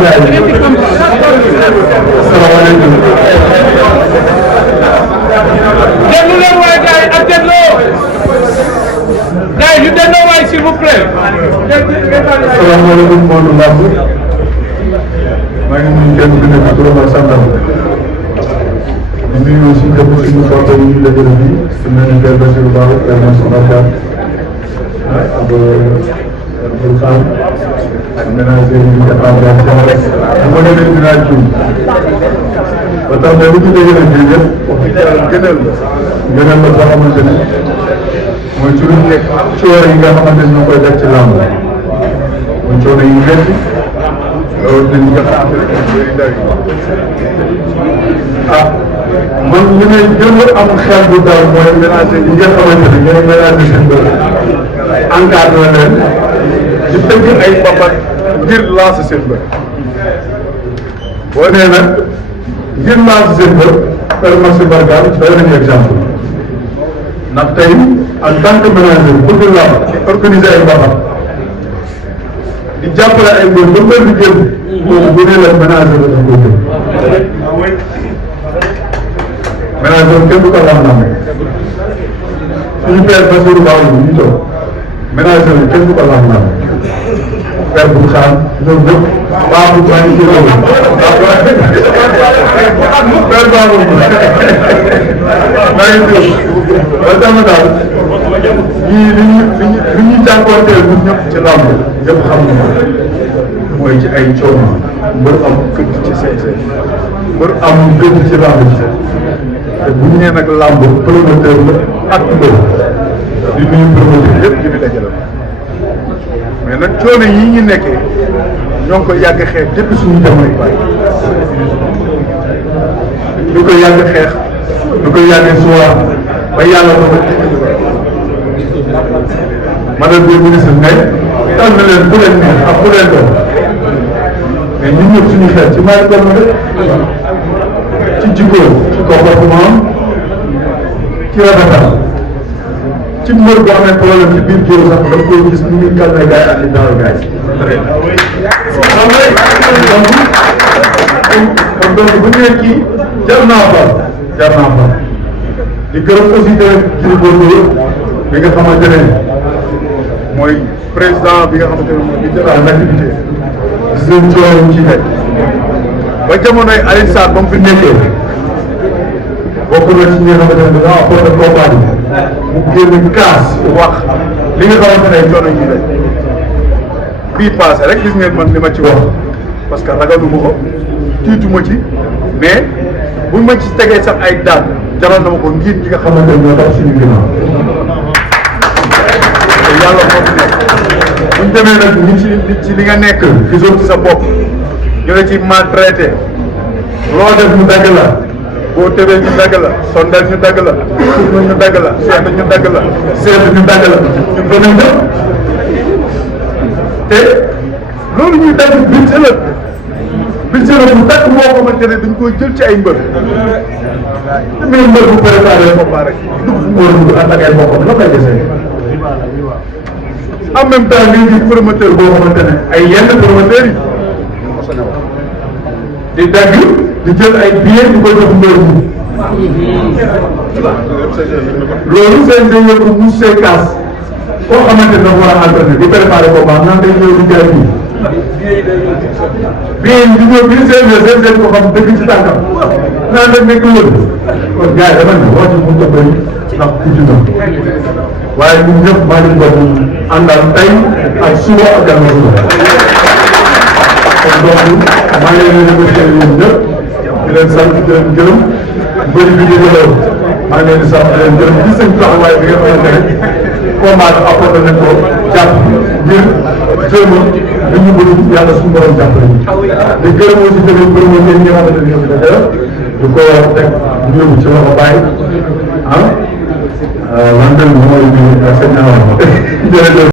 salaamaaleykum. déglu leen waay gars yi ak dégloo gars yi ñu dégloo waay s'il vous plaît. salaamaaleykum Modou Lamb maa ngi nuyu kenn ku nekk turam ak santam di nuyu aussi képp suñu soxla yi ñu dajale fii su mel ni Père Bassirou Ba Père Mansour Abdal ak Abdoul Kham ak ménager yi ñu def ambiance rek bu ma demee dinaa juum ba tax na li ñu dajale fii yëpp wax dëgg yàlla gënal la boo xamante ne mooy ci lu nekk coono yi nga xamante ne ñoo koy def ci làmb mooy coono yu métti loolu dañu nga xamante ne mooy ndaw yi ah man li may gën a am xel bu dal mooy ménager yi nga xamante ne ñooy ménager seen bopp encadré leen di tëgg ay mbapat ngir lancer seen bopp boo nee nag ngir lancer seen bopp per Maxime Bargane doy nañu exemple ndax tey en tant que ménager bëgg làmb di organiser ay mbapat di jàppale ay mbir ba mbir di génn kooku bu nee la ménager la dañ koy jëm ménager kenn du ko lam-lam suñu père Bassirou Ba ñu toog ménager kenn du ko lam-lam père bu xaar ñoom ñëpp baaxul maa ngi jëloon père baaxul maa ngi jël ba dama daal ñii li ñuy jànkuwanteel ñun ñëpp ci làmb ñëpp xam nga mooy ci ay coono mbër am gëdd ci CNG mbër am gëdd ci làmb ci te bu ñu nee nag làmb promoteur la ak mbër di nuyu promoteur yëpp di fi dajale mais nag coono yi ñu nekkee ñoo ngi koy yàgg xeex depuis suñu jamono baay ñu koy yàgg xeex ñu koy yàgg suwaa ba yàlla ko madame bi ministre ne tànn leen bu leen neex ak bu leen doon mais ñun ñëpp suñu xeex ci maay doon rek ci jikko ci comportement ci rafetal ci mbër bu amee problème ci biir jiw sax dañ koy gis ñu ngi calmé gars yi ak li daaw gars yi. kon donc bu ñu nee kii jar naa fa di gërëm aussi tamit ci Bordeaux bi nga xamante ne mooy président bi nga xamante ne mooy ministre de l'activité gis nañ coono ci nekk ba jamonoy Alioune Sarr ba mu fi nekkee bokk na ci ñi nga xamante ne dañoo apporté combat bi mu génn kaas wax li nga xamante ne coono yi rek bii passé rek gis ngeen man li ma ci wax parce que ragaluma ko tiituma ci mais buñ ma ci tegee sax ay daan jaral na ma ko ngir ñi nga xamante ne ñoo tax suñu ginnaaw te yàlla moo fi nekk buñ demee nag ñi ci li nga nekk gisoon ci sa bopp ñu la ci maltraité loo def ñu dagg la boo tëbee ñu dagg la sondeel ñu dagg la suuf ñu dagg la seet ñu dagg la seet ñu dagg la ñu gën a te loolu ñuy dagg biñ la bu takk moo xamante ne dañ koy jël ci ay mbër mais mbër bu préparé combat rek dugg mbër bu ànd ak ay boppam la koy desee en même temps ngay gis promoteur boo xamante ne ay yenn promoteurs yi di dagg di jël ay billets di ko jox mbër loolu seen dañoo ko mu see kaas koo xamante ne dafa war a entraîné di préparé combat naan day ñëw di jaay bii di ñëw bii seen ko xam dëgg ci tànkam naan rek nekk wër kon gars yi dama ne wax ci mu ko bëri ndax tuuti na waaye ñun ñëpp maa ngi bokk àndal tey ak suba ak gannaaw suba kon donc maa ngi leen di remercier yéen ñëpp di leen sant di leen gërëm bëri bi ñu jëloon maa ngi leen di sant di leen gërëm gis nañ taxawaay bi nga xamante ne combat bi apporté nañ ko jàpp ngir jéem a li ñu bëgg yàlla suñu borom jàppale ñu di gërëm aussi tamit bëri na ñi nga xamante ne ñoom dañoo di ko teg ñëw ci loxo bàyyi ah wante mooy bi sëñ Awa jërëjëf